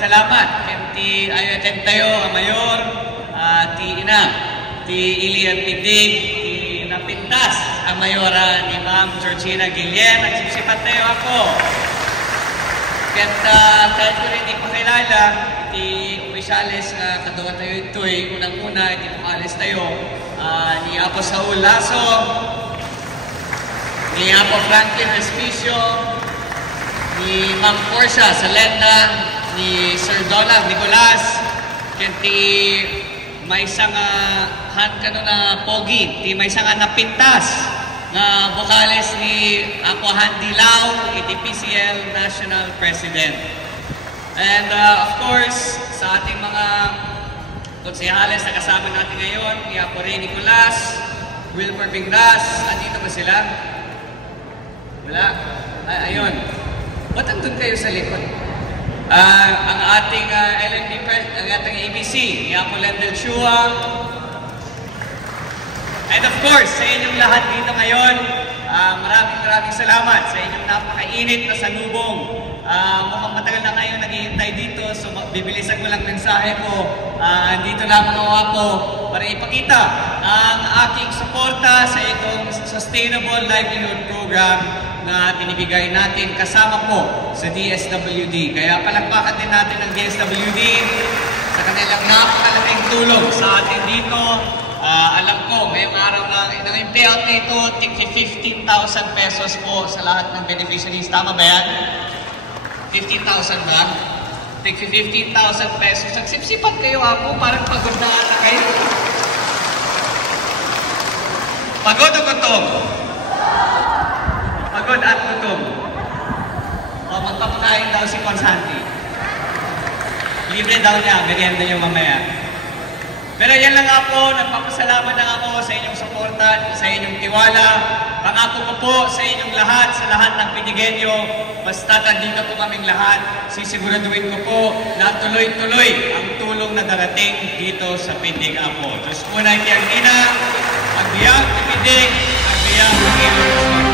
salamat. Ti ayaten tayo, Mayor, ti ina, ti Ilian Pidig, ti napintas, Mayora ni Ma'am Georgina Guillen, at sipsipat tayo ako. Kahit ko rin di pakilala, ti opisyales nga katuwa tayo ito'y unang-una, ti pumalis tayo, ni Apo Saul Lasso, ni Apo Franklin Respicio, ni Ma'am Portia Salenda, ni Sir Donald Nicolas, ti may isang han kano na pogi, ti may isang napintas na vocales ni Apo Handy Lau, iti PCL National President. And of course, sa ating mga konsehales na kasama natin ngayon, ni Apo Ray Nicolas, Wilmer Bingras, andito ba sila? Wala? Ayun. Ba't andun kayo sa likod? Ang ating LNP, ang ating ABC, ni Apo Lendel Chua. And of course, sa inyong lahat dito ngayon, maraming salamat sa inyong napakainit na salubong. Mukhang matagal na kayo naghihintay dito, so bibilisan ko lang mensahe ko. Dito lang mga wapo para ipakita ang aking suporta sa itong Sustainable Livelihood Program na binibigay natin kasama po sa DSWD. Kaya palakpakan din natin ang DSWD sa kanilang napakalaking tulong sa atin dito. Alam ko, ngayong araw na yung payout nito, tigti 15,000 pesos po sa lahat ng beneficiaries. Tama ba yan? 15,000 ba? Tigti 15,000 pesos. Nagsipsipan kayo ako, parang pagod na ata kayo. Pagod o gutom? Pagod at gutom. O, magpapakain daw si Consanti. Libre daw niya, merienda niyo mamaya. Pero yan lang ako, nagpapasalamat lang ako sa inyong suporta, sa inyong tiwala. Pangako ko po sa inyong lahat, sa lahat ng Pinigenyo, basta nandito po kaming lahat, sisiguraduhin ko po na tuloy-tuloy ang tulong na darating dito sa Pindig Apo. Diyos muna iti ang ina, agbiyak, Pindig, agbiyak, Pindig.